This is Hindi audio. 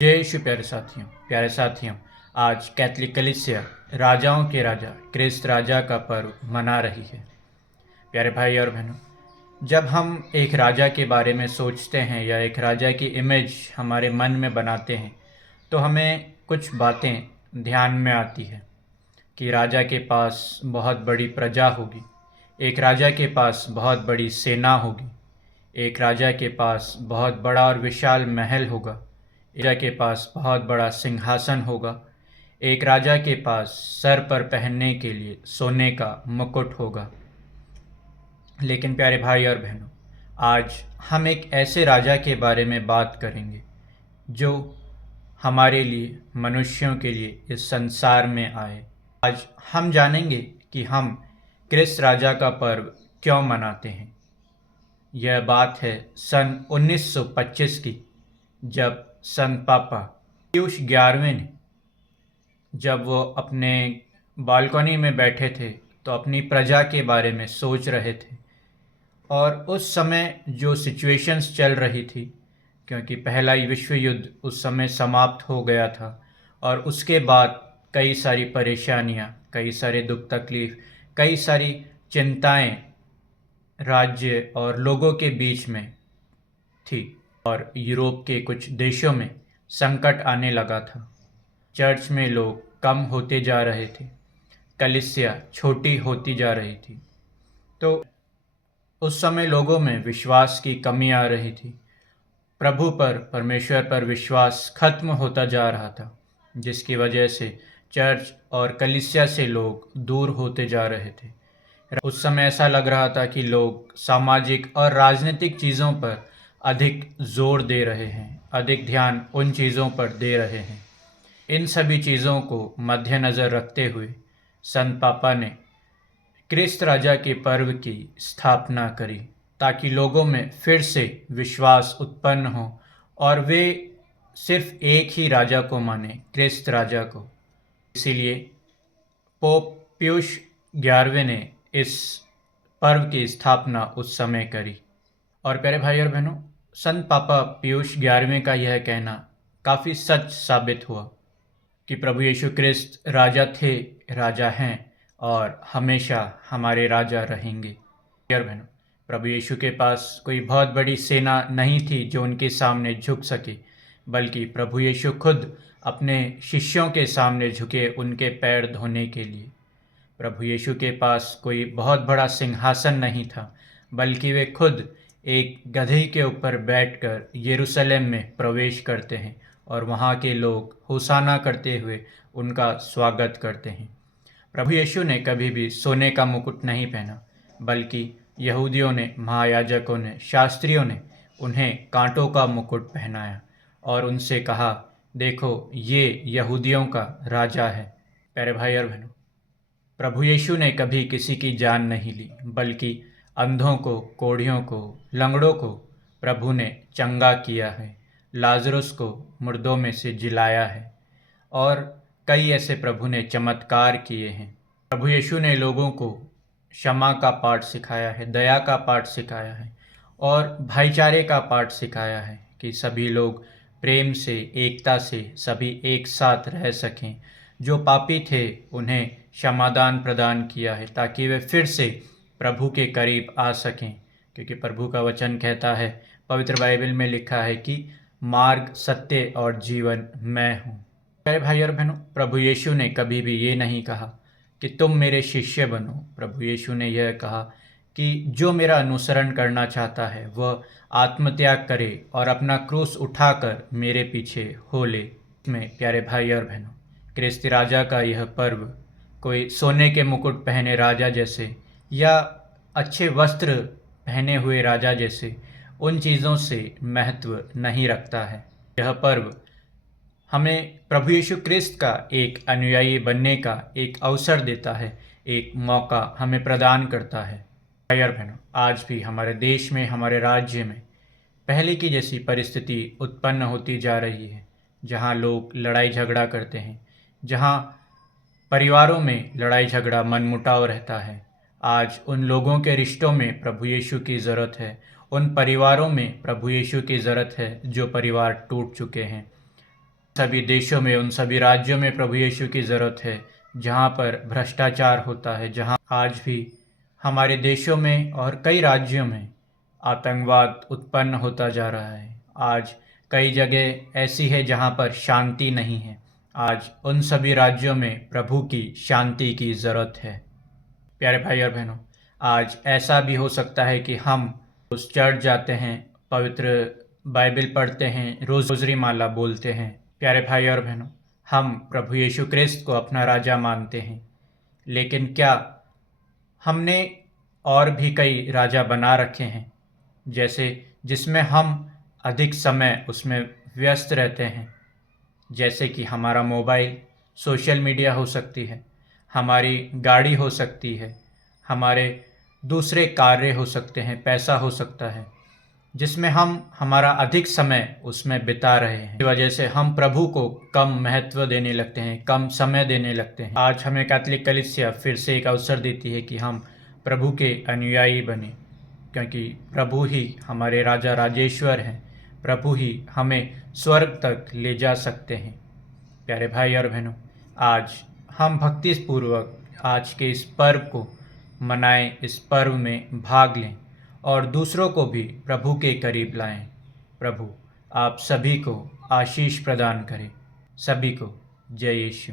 जय यीशु प्यारे साथियों, आज कैथलिक कलीसिया राजाओं के राजा क्रिस्त राजा का पर्व मना रही है। प्यारे भाई और बहनों, जब हम एक राजा के बारे में सोचते हैं या एक राजा की इमेज हमारे मन में बनाते हैं तो हमें कुछ बातें ध्यान में आती है कि राजा के पास बहुत बड़ी प्रजा होगी, एक राजा के पास बहुत बड़ी सेना होगी, एक राजा के पास बहुत बड़ा और विशाल महल होगा, राजा के पास बहुत बड़ा सिंहासन होगा, एक राजा के पास सर पर पहनने के लिए सोने का मुकुट होगा। लेकिन प्यारे भाई और बहनों, आज हम एक ऐसे राजा के बारे में बात करेंगे जो हमारे लिए, मनुष्यों के लिए इस संसार में आए। आज हम जानेंगे कि हम क्रिस्त राजा का पर्व क्यों मनाते हैं। यह बात है सन 1925 की, जब संत पापा पियूष 11वें ने, जब वो अपने बालकनी में बैठे थे तो अपनी प्रजा के बारे में सोच रहे थे। और उस समय जो सिचुएशंस चल रही थी, क्योंकि पहला विश्व युद्ध उस समय समाप्त हो गया था और उसके बाद कई सारी परेशानियां, कई सारे दुख तकलीफ, कई सारी चिंताएं राज्य और लोगों के बीच में थी और यूरोप के कुछ देशों में संकट आने लगा था। चर्च में लोग कम होते जा रहे थे, कलीसिया छोटी होती जा रही थी। तो उस समय लोगों में विश्वास की कमी आ रही थी, प्रभु पर, परमेश्वर पर विश्वास खत्म होता जा रहा था, जिसकी वजह से चर्च और कलीसिया से लोग दूर होते जा रहे थे। उस समय ऐसा लग रहा था कि लोग सामाजिक और राजनीतिक चीज़ों पर अधिक जोर दे रहे हैं, अधिक ध्यान उन चीज़ों पर दे रहे हैं। इन सभी चीज़ों को मद्देनज़र रखते हुए संत पापा ने क्रिस्त राजा के पर्व की स्थापना करी, ताकि लोगों में फिर से विश्वास उत्पन्न हो और वे सिर्फ एक ही राजा को माने, क्रिस्त राजा को। इसीलिए पोप पियूष 11वें ने इस पर्व की स्थापना उस समय करी। और प्यारे भाई और बहनों, संत पापा पियूष 11वें का यह कहना काफ़ी सच साबित हुआ कि प्रभु यीशु क्रिस्त राजा थे, राजा हैं और हमेशा हमारे राजा रहेंगे। और बहनों, प्रभु यीशु के पास कोई बहुत बड़ी सेना नहीं थी जो उनके सामने झुक सके, बल्कि प्रभु यीशु खुद अपने शिष्यों के सामने झुके उनके पैर धोने के लिए। प्रभु यीशु के पास कोई बहुत बड़ा सिंहासन नहीं था, बल्कि वे खुद एक गधे के ऊपर बैठकर यरूशलेम में प्रवेश करते हैं और वहाँ के लोग होसाना करते हुए उनका स्वागत करते हैं। प्रभु यीशु ने कभी भी सोने का मुकुट नहीं पहना, बल्कि यहूदियों ने, महायाजकों ने, शास्त्रियों ने उन्हें कांटों का मुकुट पहनाया और उनसे कहा, देखो ये यहूदियों का राजा है। प्यारे भाई और बहनों, प्रभु यीशु ने कभी किसी की जान नहीं ली, बल्कि अंधों को, कोढ़ियों को, लंगड़ों को प्रभु ने चंगा किया है, लाजरुस को मुर्दों में से जिलाया है और कई ऐसे प्रभु ने चमत्कार किए हैं। प्रभु यीशु ने लोगों को क्षमा का पाठ सिखाया है, दया का पाठ सिखाया है और भाईचारे का पाठ सिखाया है कि सभी लोग प्रेम से, एकता से सभी एक साथ रह सकें। जो पापी थे उन्हें क्षमादान प्रदान किया है ताकि वे फिर से प्रभु के करीब आ सकें, क्योंकि प्रभु का वचन कहता है, पवित्र बाइबल में लिखा है कि मार्ग, सत्य और जीवन मैं हूँ। प्यारे भाई और बहनों, प्रभु यीशु ने कभी भी ये नहीं कहा कि तुम मेरे शिष्य बनो। प्रभु यीशु ने यह कहा कि जो मेरा अनुसरण करना चाहता है वह आत्मत्याग करे और अपना क्रूस उठाकर मेरे पीछे हो ले। में प्यारे भाई और बहनों, क्रिस्त राजा का यह पर्व कोई सोने के मुकुट पहने राजा जैसे या अच्छे वस्त्र पहने हुए राजा जैसे उन चीज़ों से महत्व नहीं रखता है। यह पर्व हमें प्रभु यीशु क्रिस्त का एक अनुयायी बनने का एक अवसर देता है, एक मौका हमें प्रदान करता है। भाई और बहनों, आज भी हमारे देश में, हमारे राज्य में पहले की जैसी परिस्थिति उत्पन्न होती जा रही है, जहाँ लोग लड़ाई झगड़ा करते हैं, जहाँ परिवारों में लड़ाई झगड़ा, मनमुटाव रहता है। आज उन लोगों के रिश्तों में प्रभु यीशु की ज़रूरत है, उन परिवारों में प्रभु यीशु की ज़रूरत है जो परिवार टूट चुके हैं। सभी देशों में, उन सभी राज्यों में प्रभु यीशु की ज़रूरत है जहाँ पर भ्रष्टाचार होता है, जहाँ आज भी हमारे देशों में और कई राज्यों में आतंकवाद उत्पन्न होता जा रहा है। आज कई जगह ऐसी है जहाँ पर शांति नहीं है। आज उन सभी राज्यों में प्रभु की शांति की ज़रूरत है। प्यारे भाई और बहनों, आज ऐसा भी हो सकता है कि हम उस चर्च जाते हैं, पवित्र बाइबल पढ़ते हैं, रोज़री माला बोलते हैं। प्यारे भाई और बहनों, हम प्रभु यीशु क्रिस्त को अपना राजा मानते हैं, लेकिन क्या हमने और भी कई राजा बना रखे हैं, जैसे जिसमें हम अधिक समय उसमें व्यस्त रहते हैं, जैसे कि हमारा मोबाइल, सोशल मीडिया हो सकती है, हमारी गाड़ी हो सकती है, हमारे दूसरे कार्य हो सकते हैं, पैसा हो सकता है, जिसमें हम हमारा अधिक समय उसमें बिता रहे हैं। इस वजह से हम प्रभु को कम महत्व देने लगते हैं, कम समय देने लगते हैं। आज हमें कैथोलिक कलीसिया फिर से एक अवसर देती है कि हम प्रभु के अनुयायी बने, क्योंकि प्रभु ही हमारे राजा राजेश्वर हैं। प्रभु ही हमें स्वर्ग तक ले जा सकते हैं। प्यारे भाई और बहनों, आज हम भक्तिपूर्वक आज के इस पर्व को मनाएं, इस पर्व में भाग लें और दूसरों को भी प्रभु के करीब लाएं। प्रभु आप सभी को आशीष प्रदान करें। सभी को जय यीशु।